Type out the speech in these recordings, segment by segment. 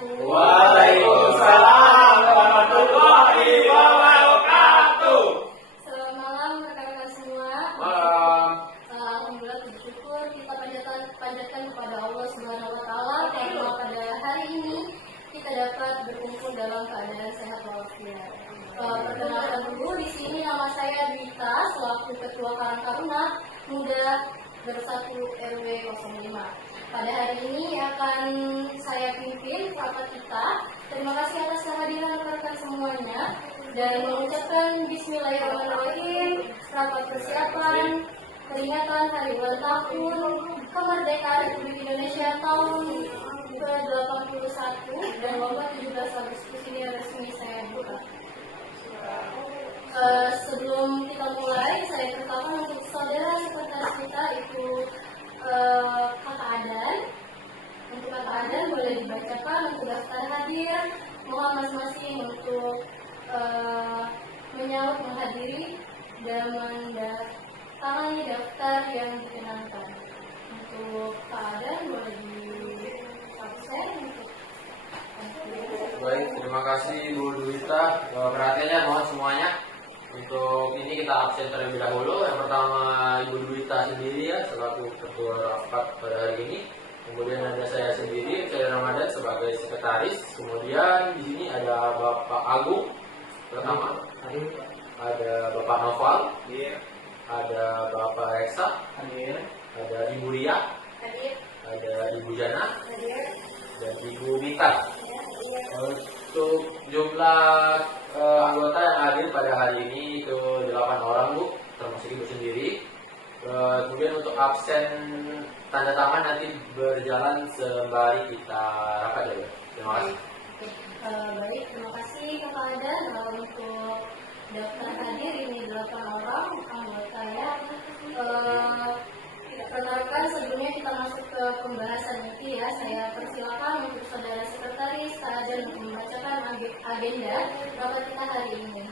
wabarakatuh. Waalaikumsalam warahmatullahi wabarakatuh. Selamat malam rekan-rekan semua. Malam. Alhamdulillah bersyukur kita panjatkan kepada Allah Subhanahu wa taala karena pada hari ini kita dapat berkumpul dalam keadaan sehat walafiat. Perkenalkan dulu, di sini nama saya Dwita selaku Ketua Karang Taruna Muda Bersatu RW 05. Pada hari ini akan saya pimpin rapat kita. Terima kasih atas kehadiran rekan-rekan semuanya dan mengucapkan Bismillahirrahmanirrahim. Rapat persiapan peringatan Hari Ulang Tahun Kemerdekaan Republik Indonesia tahun ke-81 dan lomba 17 Agustus ini resmi saya buka. Sebelum kita mulai, saya perkenalkan untuk saudara sekretaris kita itu Kakak Adan. Untuk Kakak Adan boleh dibacakan untuk daftar hadir. Mohon masing-masing untuk menyaut menghadiri dan mendatangani daftar yang dikenalkan. Untuk Kak Adan boleh di absen untuk. Baik, terima kasih Bu Dwita. Perhatiannya mohon semuanya. Untuk ini kita absen terlebih dahulu. Yang pertama Ibu Dwita sendiri ya selaku ketua rapat pada hari ini. Kemudian ada saya sendiri, saya Ramadan sebagai sekretaris. Kemudian di sini ada Bapak Agung pertama, ada Bapak Noval, ada Bapak Reksa, ada Ibu Ria, ada Ibu Jana, dan Ibu Mita. Untuk jumlah anggota yang hadir pada hari ini itu 8 orang Bu, termasuk Ibu sendiri. Kemudian untuk absen tanda tangan nanti berjalan sembari kita rapat ya Bu. Terima kasih. Baik, terima kasih Kakak Adan. Untuk daftar hadir ini 8 orang anggota ya. Rekan-rekan, sebelumnya kita masuk ke pembahasan inti ya. Saya persilakan untuk saudara sekretaris Kak Adan untuk membacakan agenda rapat kita hari ini.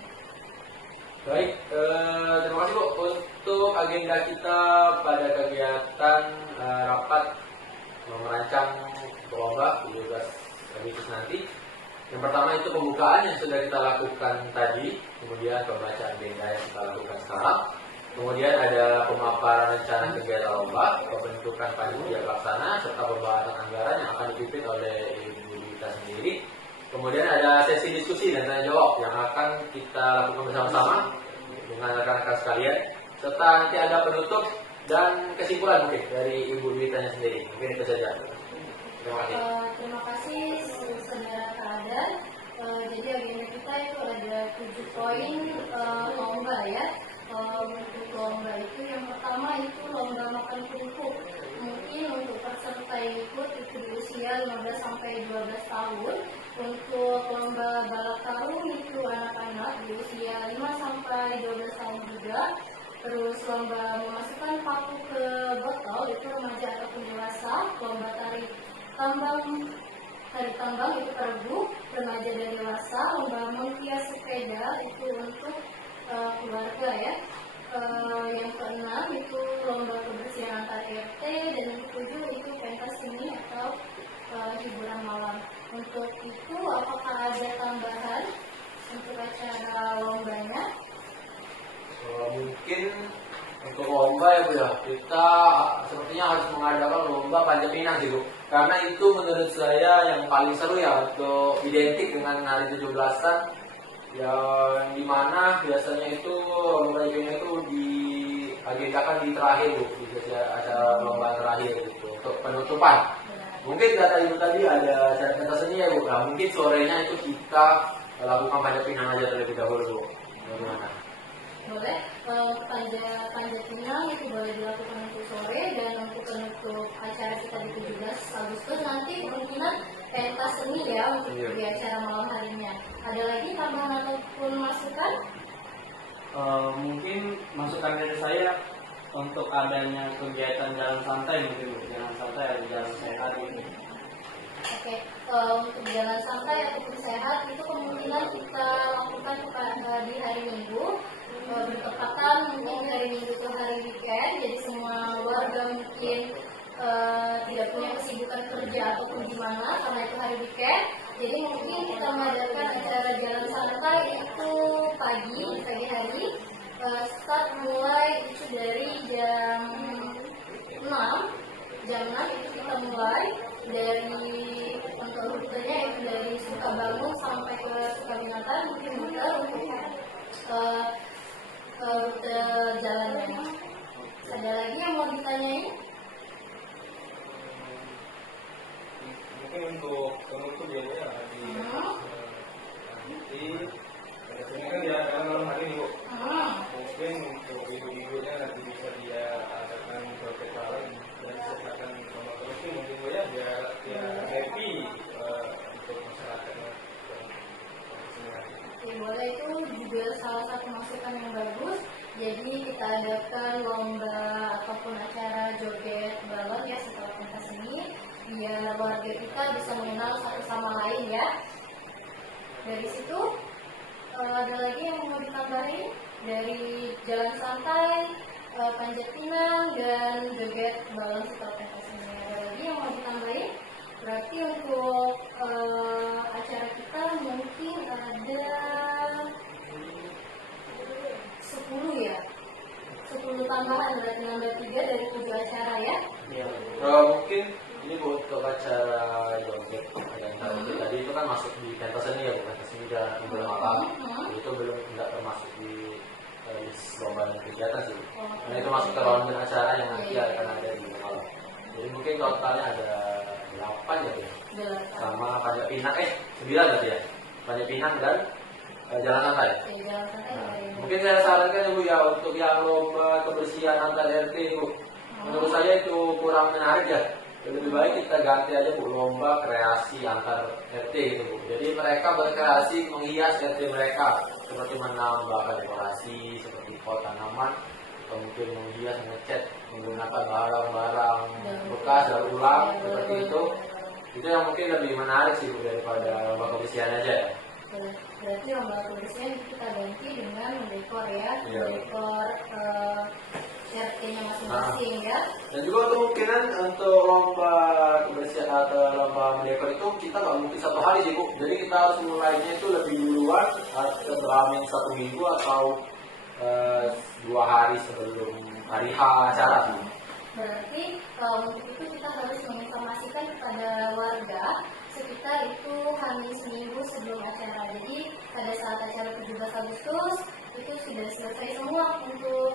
Baik, terima kasih Bu. Untuk agenda kita pada kegiatan rapat merancang lomba 17 Agustus nanti. Yang pertama itu pembukaan yang sudah kita lakukan tadi, kemudian pembacaan agenda yang kita lakukan sekarang. Kemudian ada pemaparan rencana kegiatan lomba, pembentukan panitia pelaksana, serta pembahasan anggaran yang akan dipimpin oleh Ibu Dita sendiri. Kemudian ada sesi diskusi dan tanya jawab yang akan kita lakukan bersama-sama dengan rekan-rekan sekalian. Serta nanti ada penutup dan kesimpulan mungkin dari Ibu Ditanya sendiri. Mungkin itu saja. Terima kasih. Terima kasih saudara Kak Adan. Jadi agenda kita itu ada 7 poin lomba ya. Untuk lomba itu yang pertama itu lomba makan kerupuk. Mungkin untuk peserta yang ikut itu di usia 15 sampai 12 tahun. Untuk lomba balap karung itu anak-anak di usia 5 sampai 12 tahun juga. Terus lomba memasukkan paku ke botol itu remaja ataupun dewasa. Lomba tarik tambang itu peregu remaja dan dewasa. Lomba menghias sepeda itu untuk keluarga ya. Yang keenam itu lomba kebersihan antar RT dan yang ketujuh itu pentas seni atau hiburan malam. Untuk itu apakah ada tambahan untuk acara lombanya? Mungkin untuk lomba ya Bu ya, kita sepertinya harus mengadakan lomba panjat pinang sih Bu. Karena itu menurut saya yang paling seru ya untuk identik dengan hari 17-an. Yang dimana biasanya itu lomba ini itu diagendakan di terakhir Bu, di acara lomba terakhir gitu untuk penutupan. Mungkin kata Ibu tadi ada acara pentas seni ya Bu. Nah, mungkin sorenya itu kita lakukan panjat pinang aja terlebih dahulu Bu. Bagaimana? Boleh. Panjat pinang itu boleh dilakukan untuk sore dan untuk penutup acara kita di 17 Agustus nanti kemungkinan pentas seni ya untuk di acara malam harinya. Ada lagi tambahan ataupun masukan? Mungkin masukan dari saya untuk adanya kegiatan jalan santai mungkin Bu. Jalan santai atau jalan sehat gitu. Oke, untuk jalan santai ataupun sehat itu kemungkinan kita lakukan di hari Minggu. Bertepatan mungkin hari Minggu itu hari weekend, jadi semua warga mungkin tidak punya kesibukan kerja ataupun gimana karena itu hari weekend. Jadi mungkin kita mengadakan acara jalan santai itu pagi hari. Start mulai itu dari jam 6 itu kita mulai dari untuk rutenya itu dari Sukabangun sampai ke Sukaminatan, mungkin muter untuk rute jalannya. Ada lagi yang mau ditanyain? Mungkin untuk penutup ya Bu, ya di nanti pada sini kan dia akan malam hari nih Bu. Mungkin untuk ibu-ibunya nanti bisa dia adakan joget bareng dan silakan sama terus mungkin Bu ya biar dia happy untuk masyarakatnya. Oke, boleh, itu juga salah satu masukan yang bagus. Jadi kita adakan lomba ataupun acara joget balon ya setelah pentas ini, biar warga kita bisa mengenal satu sama lain ya. Dari situ ada lagi yang mau ditambahin dari jalan santai, panjat pinang dan joget balon setelah pentas ini. Ada lagi yang mau ditambahin? Berarti untuk acara kita mungkin ada 10 ya, 10 tambahan, berarti nambah 3 dari 7 acara ya. Mungkin ini Bu, untuk acara joget yang tadi itu kan masuk di pentas seni ya Bu, pentas seni dan belum apa, itu belum tidak termasuk di lomba kegiatan sih, karena itu masuk ke ronde acara yang nanti akan ada di malam. Jadi mungkin totalnya ada 8 ya Bu, sama panjat pinang 9 berarti ya, panjat pinang dan jalan santai. Mungkin saya sarankan ya Bu ya, untuk yang lomba kebersihan antar RT Bu, menurut saya itu kurang menarik ya. Lebih baik kita ganti aja Bu, lomba kreasi antar RT gitu Bu. Jadi mereka berkreasi menghias RT mereka, seperti menambahkan dekorasi seperti pot tanaman, atau mungkin menghias, ngecat menggunakan barang-barang bekas dan ulang seperti itu. Itu yang mungkin lebih menarik sih Bu daripada lomba kebersihan aja ya. Berarti lomba kebersihan kita ganti dengan mendekor ya, mendekor RT-nya masing-masing ya. Dan juga kemungkinan untuk lomba kebersihan atau lomba mendekor itu kita nggak mungkin satu hari sih Bu. Jadi kita harus mulainya itu lebih duluan, berhamin 1 minggu atau 2 hari sebelum hari H acara sih. Berarti untuk itu kita harus menginformasikan kepada warga sekitar itu hampir seminggu sebelum acara. Jadi pada saat acara 17 Agustus itu sudah selesai semua untuk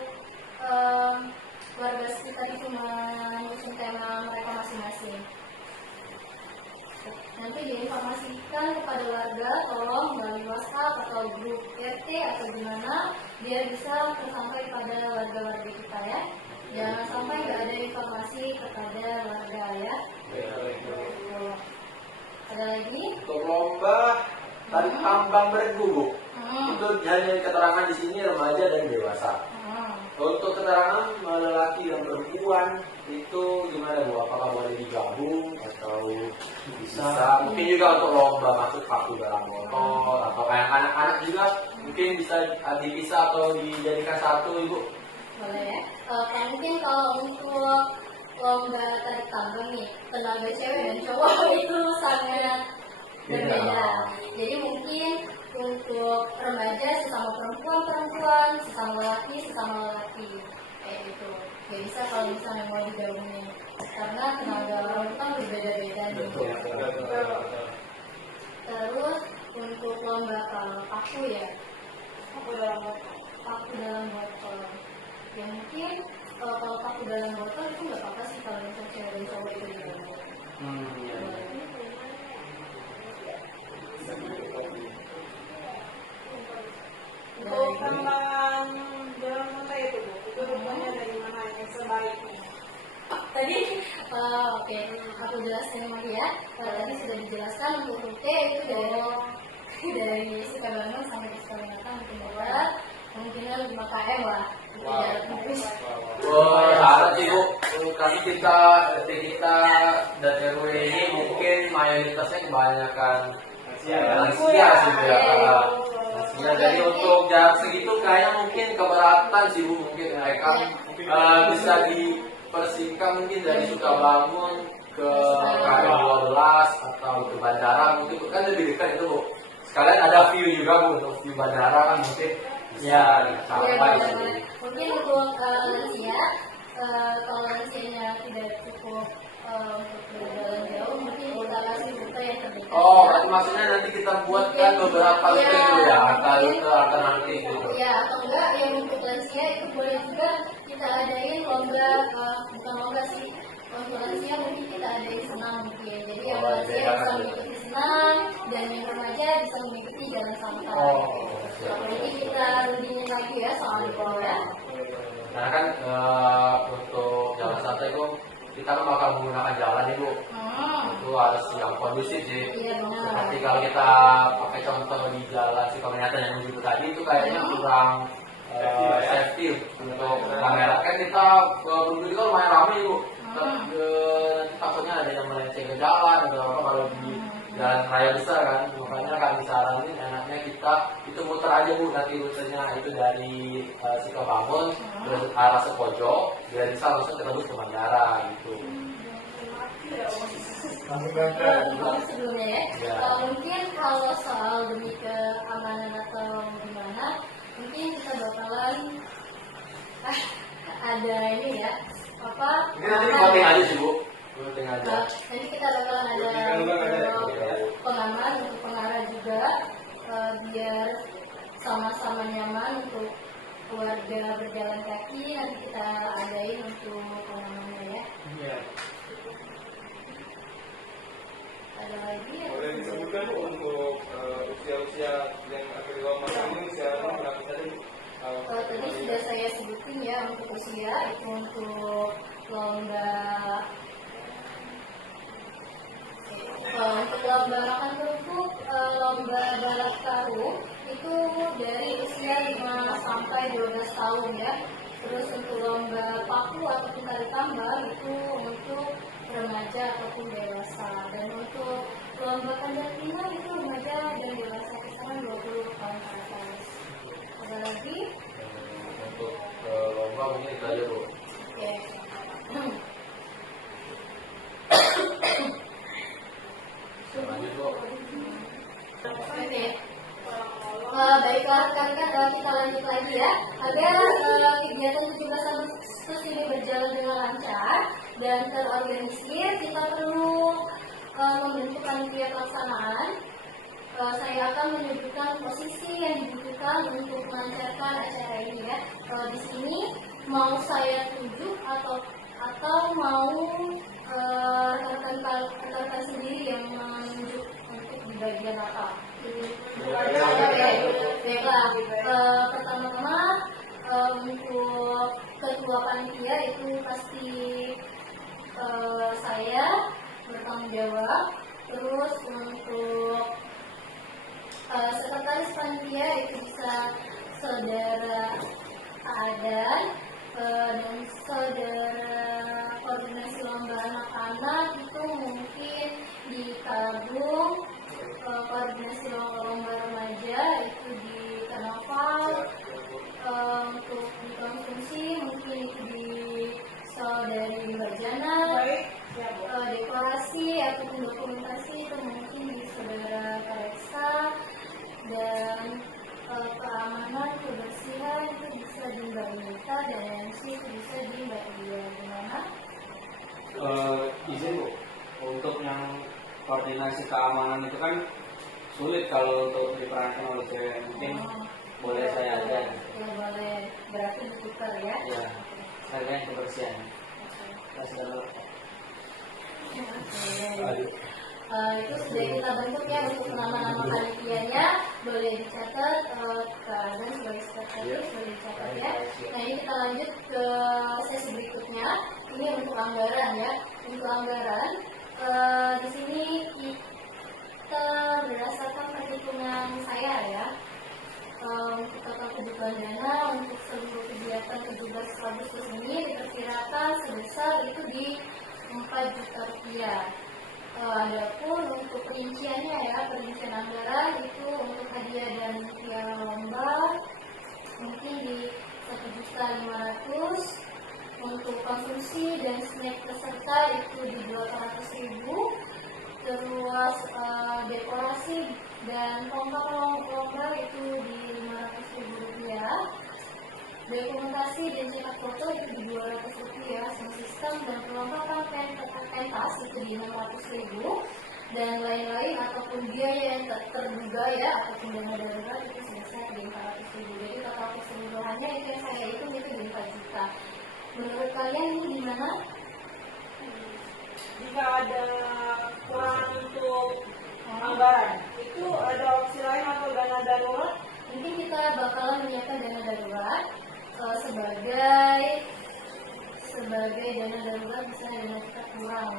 warga sekitar itu mengusung tema mereka masing-masing. Nanti diinformasikan kepada warga, tolong melalui WhatsApp atau grup RT atau gimana biar bisa tersampai pada warga-warga kita ya. Jangan sampai nggak ada informasi kepada warga ya. Ada lagi? Untuk lomba tarik tambang bergu Bu, itu hanya keterangan di sini remaja dan dewasa. Untuk keterangan lelaki dan perempuan itu gimana Bu? Apakah boleh digabung atau bisa? Mungkin juga untuk lomba masuk paku dalam motor atau kayak anak-anak juga mungkin bisa dipisah atau dijadikan satu Ibu. Boleh ya. Mungkin kalau untuk lomba tarik tambang nih, tenaga cewek dan cowok itu sangat berbeda. Jadi mungkin untuk remaja sesama perempuan, sesama laki, kayak gitu. Gak bisa kalau misalnya mau digabungin, karena tenaga orang itu kan berbeda-beda nih. Terus untuk lomba paku ya, paku dalam botol. Ya mungkin kalau paku dalam botol itu nggak apa-apa sih kalau misalnya cewek dan cowok itu digabung. Untuk tambahan jalan santai itu Bu, itu rupanya dari mana yang sebaiknya? Tadi oke, aku jelasin lagi ya. Tadi sudah dijelaskan untuk rute itu dari Sukabangun sampai ke Sukaminatan mungkin berat, kemungkinan 5 km lah. Jarak tempuh. Salah sih Bu, kami kita dan RW ini mungkin mayoritasnya kebanyakan lansia sih Bu ya. Ya, jadi untuk jarak segitu kayaknya mungkin keberatan sih Bu, mungkin mereka bisa persingkat mungkin dari Sukabangun ke KM 12 atau ke bandara mungkin kan lebih dekat itu Bu. Sekalian ada view juga Bu, untuk view bandara kan mungkin bisa sampai sih. Mungkin untuk lansia, kalau lansianya tidak cukup untuk berjalan jauh, mungkin kita kasih rute yang terdekat. Oh, berarti maksudnya nanti kita buatkan beberapa rute itu ya, rute alternatif gitu. Ya, atau enggak yang untuk lansia itu boleh juga kita adain lomba, bukan lomba sih. Untuk lansia mungkin kita adain senam mungkin. Jadi yang lansia bisa mengikuti senam dan yang remaja bisa mengikuti jalan santai. Jadi kita rundingin lagi ya soal itu ya. Karena kan untuk jalan santai itu kita kan bakal menggunakan jalan nih Bu. Itu harus yang kondusif sih. Iya benar. Seperti kalau kita pakai contoh di jalan Sukamanyata yang menuju tadi itu kayaknya kurang safety untuk kamera. Kan kita menuju itu lumayan ramai Bu. Nanti takutnya ada yang melenceng ke jalan atau apa kalau di jalan raya besar kan. Makanya kami saranin enaknya kita itu muter aja Bu, nanti rutenya itu dari Sukabangun ke arah Sepojo biar bisa langsung ketembus ke bandara gitu. Sebelumnya ya, mungkin kalau soal demi keamanan atau gimana, mungkin kita bakalan ada ini ya, apa? Ini nanti voting aja sih Bu, voting aja. Nanti kita bakalan ada pengaman untuk pengarah juga, biar sama-sama nyaman untuk keluarga berjalan kaki. Nanti kita adain untuk pengamannya ya. Iya. Ada lagi ya? Boleh disebutkan Bu untuk usia-usia yang akan dilombakan ini usia berapa tadi? Tadi sudah saya sebutin ya untuk usia itu untuk lomba makan kerupuk, lomba balap karung itu dari usia 5 sampai 12 tahun ya. Terus untuk lomba paku ataupun tali tambang itu untuk remaja ataupun dewasa. Dan untuk lomba panjat pinang itu remaja dan dewasa kisaran 20 tahun ke atas. Ada lagi? Untuk lomba mungkin itu aja Bu. Oke. Lanjut Bu. Oke. Baiklah rekan-rekan, kita lanjut lagi ya. Agar kegiatan 17 Agustus ini berjalan dengan lancar dan terorganisir, kita perlu membentuk panitia pelaksanaan. Saya akan menyebutkan posisi yang dibutuhkan untuk melancarkan acara ini ya. Di sini mau saya tunjuk atau mau rekan-rekan sendiri yang menunjuk untuk di bagian apa? Baiklah. Pertama-tama untuk ketua panitia itu pasti saya bertanggung jawab. Terus untuk sekretaris panitia itu bisa saudara Adan dan saudara koordinasi lomba anak-anak itu mungkin di Tabung, koordinasi lomba remaja itu di Karnaval, untuk di konsumsi mungkin itu di saudari Mbak Jana, dekorasi ataupun dokumentasi itu mungkin di saudara Kareksa, dan keamanan kebersihan itu bisa di Mbak Nita, dan MC itu bisa di Mbak Dia. Gimana? Izin Bu, untuk yang koordinasi keamanan itu kan sulit kalau untuk diperankan oleh cewek. Mungkin boleh saya aja. Ya boleh, berarti ditukar ya. Ya, saya yang kebersihan. Saya sudah tahu. Itu sudah kita bentuk ya untuk nama-nama panitianya, boleh dicatat, keadaan sebagai sekretaris boleh dicatat ya. Nah ini kita lanjut ke sesi berikutnya. Ini untuk anggaran ya. Untuk anggaran di sini kita berdasarkan perhitungan saya ya. Untuk total kebutuhan dana untuk seluruh kegiatan 17 Agustus ini diperkirakan sebesar itu di 4 juta rupiah. Adapun untuk perinciannya ya, perincian anggaran itu untuk hadiah dan piala lomba mungkin di 1.500.000. Untuk konsumsi dan snack peserta itu di 800.000. Terus dekorasi dan lomba itu di 500.000 rupiah. Dokumentasi dan cetak foto itu di 200 rupiah. Sound system dan perlengkapan pentas itu di 600.000. Dan lain-lain ataupun biaya yang terduga ya ataupun dana darurat itu selesai di 400.000. Jadi total keseluruhannya itu yang saya hitung itu di 4 juta. Menurut kalian ini gimana? Jika ada kurang untuk anggaran, itu ada opsi lain atau dana darurat? Mungkin kita bakalan menyiapkan dana darurat sebagai dana darurat misalnya dana kita kurang.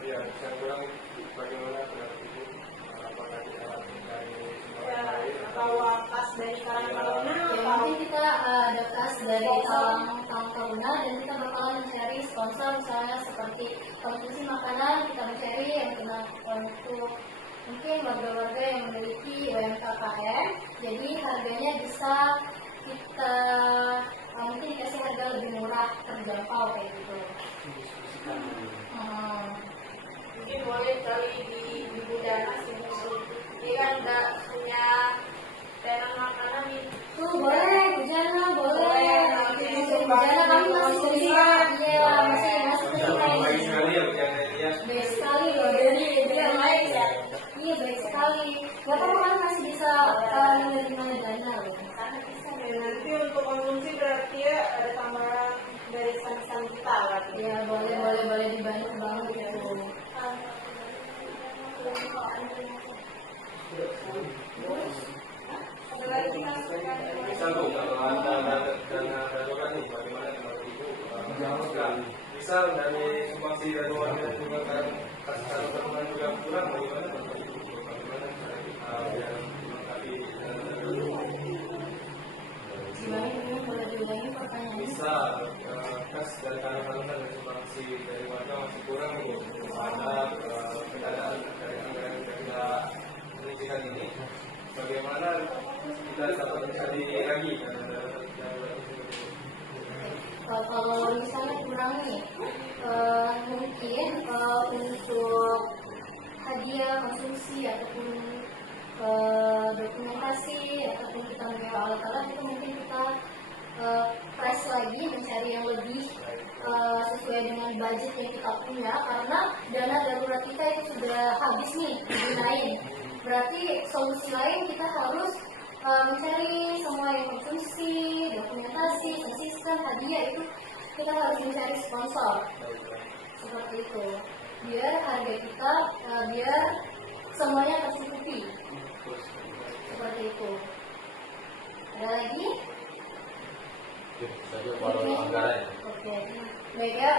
Ya, saya kurang bagaimana berarti itu apakah kita mencari sumber Ya, lain atau kas dari Karang Taruna Ya, atau mungkin kita ada kas dari Talang Taruna dan kita bakalan mencari sponsor misalnya seperti konsumsi makanan kita mencari yang untuk mungkin warga-warga yang memiliki UMKM, jadi harganya bisa kita mungkin dikasih harga lebih murah terjangkau kayak gitu. mungkin boleh kali di Budana Simusul. Dia kan nggak punya tenan makanan itu. Tuh boleh, Bujana boleh. Nanti Bujana kami masih konsumsi terima, kan? iya masih terima baik ini. sekali ya bercanda ya. Baik sekali loh, jadi yang baik ya. Iya baik sekali. Gak apa-apa kan masih bisa menerima dana loh. Ya, nanti untuk konsumsi berarti ya ada tambahan dari stand-stand kita kan? Ya boleh dibantu banget gitu. Ada lagi masukan? Bisa Bu, kalau ada dana darurat nih, bagaimana kalau Ibu menjalankan? Misal dari sumbangsi dari warga dan juga kan kasih satu teman juga kurang, bagaimana kalau Ibu? Bagaimana cara kita biar melengkapi dana darurat? Gimana boleh diulangi pertanyaannya? Bisa kas dari karyawan dan sumbangsi dari warga masih kurang nih, ada keadaan dari anggaran yang kita menunjukkan ini. Bagaimana kita dapat mencari lagi dana darurat itu? Kalau misalnya kurang nih, mungkin untuk hadiah konsumsi ataupun dokumentasi ataupun kita menyewa alat-alat itu mungkin kita press lagi mencari yang lebih sesuai dengan budget yang kita punya karena dana darurat kita itu sudah habis nih digunain. Berarti solusi lain kita harus mencari semua yang konsumsi, dokumentasi, sistem, hadiah itu kita harus mencari sponsor seperti itu. Biar harga kita biar semuanya tercukupi seperti itu. Ada lagi? Saja kalau anggaran. Oke, baik ya.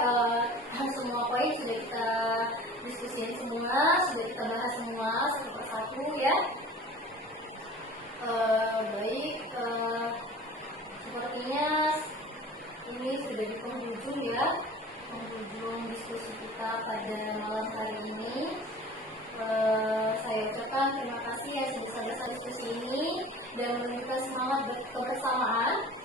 Semua poin sudah kita diskusikan semua, sudah kita bahas semua satu persatu ya. Baik, sepertinya ini sudah di penghujung ya, penghujung diskusi kita pada malam hari ini. Saya ucapkan terima kasih ya sebesar-besar diskusi ini dan menunjukkan semangat kebersamaan.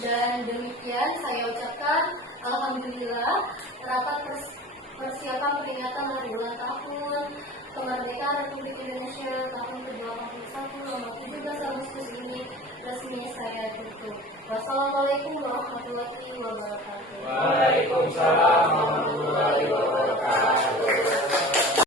Dan demikian saya ucapkan alhamdulillah rapat persiapan peringatan hari ulang tahun kemerdekaan Republik Indonesia tahun ke-81 nomor 17 Agustus ini resmi saya tutup. Wassalamualaikum warahmatullahi wabarakatuh. Waalaikumsalam warahmatullahi wabarakatuh.